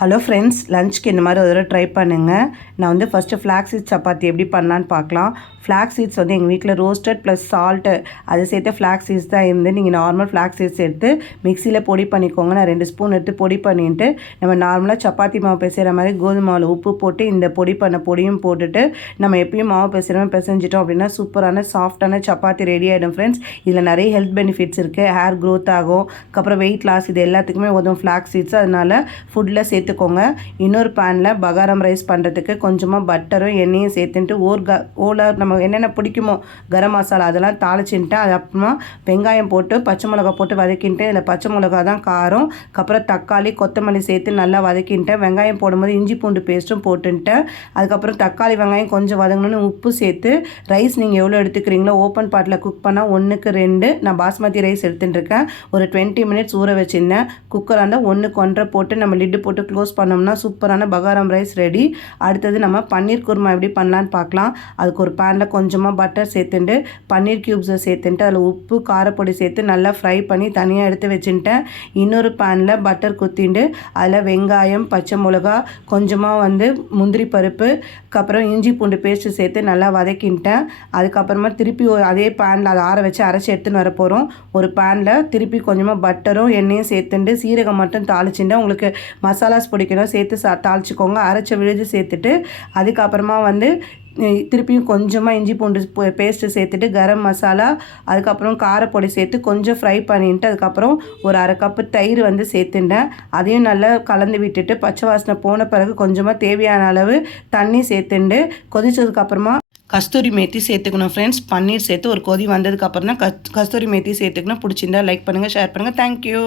Hello friends லஞ்ச்க்கு இந்த மாதிரி ஒரு தடவை ட்ரை பண்ணுங்கள் நான் வந்து ஃபஸ்ட்டு ஃப்ளாக் சீட்ஸ் சப்பாத்தி எப்படி பண்ணலான்னு பார்க்கலாம். ஃப்ளாக் சீட்ஸ் வந்து எங்கள் வீட்டில் ரோஸ்டட் ப்ளஸ் சால்ட்டு அது சேர்த்து ஃப்ளாக் சீட்ஸ் தான் இருந்து நீங்கள் நார்மல் ஃப்ளாக் சீட்ஸ் எடுத்து மிக்சியில் பொடி பண்ணிக்கோங்க. நான் ரெண்டு ஸ்பூன் எடுத்து பொடி பண்ணிட்டு நம்ம நார்மலாக சப்பாத்தி மாவு பிசைகிற மாதிரி கோதுமை மாவில் உப்பு போட்டு இந்த பொடி பண்ண பொடியும் போட்டுட்டு நம்ம எப்பயும் மாவு பிசைகிற மாதிரி பிசைஞ்சிட்டோம் அப்படின்னா சூப்பரான சாஃப்டான சப்பாத்தி ரெடி ஆகிடும் ஃப்ரெண்ட்ஸ் இதில் நிறைய ஹெல்த் பெனிஃபிட்ஸ் இருக்குது ஹேர் க்ரோத் ஆகும். அதுக்கப்புறம் வெயிட் லாஸ் இது எல்லாத்துக்குமே உதவும் ஃப்ளாக் சீட்ஸ் அதனால் ஃபுட்டில் சேர்த்து சேர்த்துக்கோங்க இன்னொரு பேனில் பகாரம் ரைஸ் பண்ணுறதுக்கு கொஞ்சமாக பட்டரும் எண்ணெயும் சேர்த்துட்டு ஓர் க ஓல நம்ம என்னென்ன பிடிக்குமோ கரம் மசாலா அதெல்லாம் தாளிச்சுட்டு அது அப்புறமா வெங்காயம் போட்டு பச்சை மிளகா போட்டு வதக்கிட்டு இதில் பச்சை மிளகா தான் காரம். அப்புறம் தக்காளி கொத்தமல்லி சேர்த்து நல்லா வதக்கிட்டேன் வெங்காயம் போடும்போது இஞ்சி பூண்டு பேஸ்ட்டும் போட்டுன்ட்டேன் அதுக்கப்புறம் தக்காளி வெங்காயம் கொஞ்சம் வதங்கணும்னு உப்பு சேர்த்து ரைஸ் நீங்கள் எவ்வளோ எடுத்துக்கிறீங்களோ ஓப்பன் பாட்டில் குக் பண்ணால் ஒன்றுக்கு ரெண்டு. நான் பாஸ்மதி ரைஸ் எடுத்துட்டுருக்கேன். ஒரு டுவெண்ட்டி மினிட்ஸ் ஊற வச்சுருந்தேன். குக்கர் அந்த ஒன்றுக்கு ஒன்றரை போட்டு நம்ம லிட்டு போட்டு க்ளோஸ் பண்ணோம்னா சூப்பரான பகாரம் ரைஸ் ரெடி. அடுத்தது நம்ம பன்னீர் குருமா எப்படி பண்ணலான்னு பார்க்கலாம். அதுக்கு ஒரு பேனில் கொஞ்சமாக பட்டர் சேர்த்துட்டு பன்னீர் க்யூப்ஸை சேர்த்துட்டு அதில் உப்பு காரப்பொடி சேர்த்து நல்லா ஃப்ரை பண்ணி தனியாக எடுத்து வச்சுட்டேன். இன்னொரு பேனில் பட்டர் குத்திண்டு அதில் வெங்காயம் பச்சை மிளகா கொஞ்சமாக வந்து முந்திரி பருப்பு அப்புறம் இஞ்சி பூண்டு பேஸ்ட்டு சேர்த்து நல்லா வதக்கின்ட்டேன் அதுக்கப்புறமா திருப்பி ஒரு அதே பேனில் அதை ஆற வச்சு அரைச்சி எடுத்துன்னு வர போகிறோம் ஒரு பேனில் திருப்பி கொஞ்சமாக பட்டரும் எண்ணெயும் சேர்த்துட்டு சீரகம் மட்டும் தாளிச்சுட்டு உங்களுக்கு மசாலாஸ் பிடிக்கணும் சேர்த்து சா தாளிச்சிக்கோங்க. அரைச்ச விழுது சேர்த்துட்டு அதுக்கப்புறமா வந்து திருப்பியும் கொஞ்சமாக இஞ்சி பூண்டு பேஸ்ட்டு சேர்த்துட்டு கரம் மசாலா அதுக்கப்புறம் காரப்பொடி சேர்த்து கொஞ்சம் ஃப்ரை பண்ணிட்டு அதுக்கப்புறம் ஒரு அரை கப்பு தயிர் வந்து சேர்த்துட்டேன். அதையும் நல்லா கலந்து விட்டுட்டு பச்சை வாசனை போன பிறகு கொஞ்சமாக தேவையான அளவு தண்ணி சேர்த்துண்டு கொதிச்சதுக்கப்புறமா கஸ்தூரி மேத்தி சேர்த்துக்கணும் ஃப்ரெண்ட்ஸ் பன்னீர் சேர்த்து ஒரு கொதி வந்ததுக்கப்புறம் தான் கஸ் கஸ்தூரி மேத்தி சேர்த்துக்கணும். பிடிச்சிருந்தா லைக் பண்ணுங்கள் ஷேர் பண்ணுங்கள் தேங்க்யூ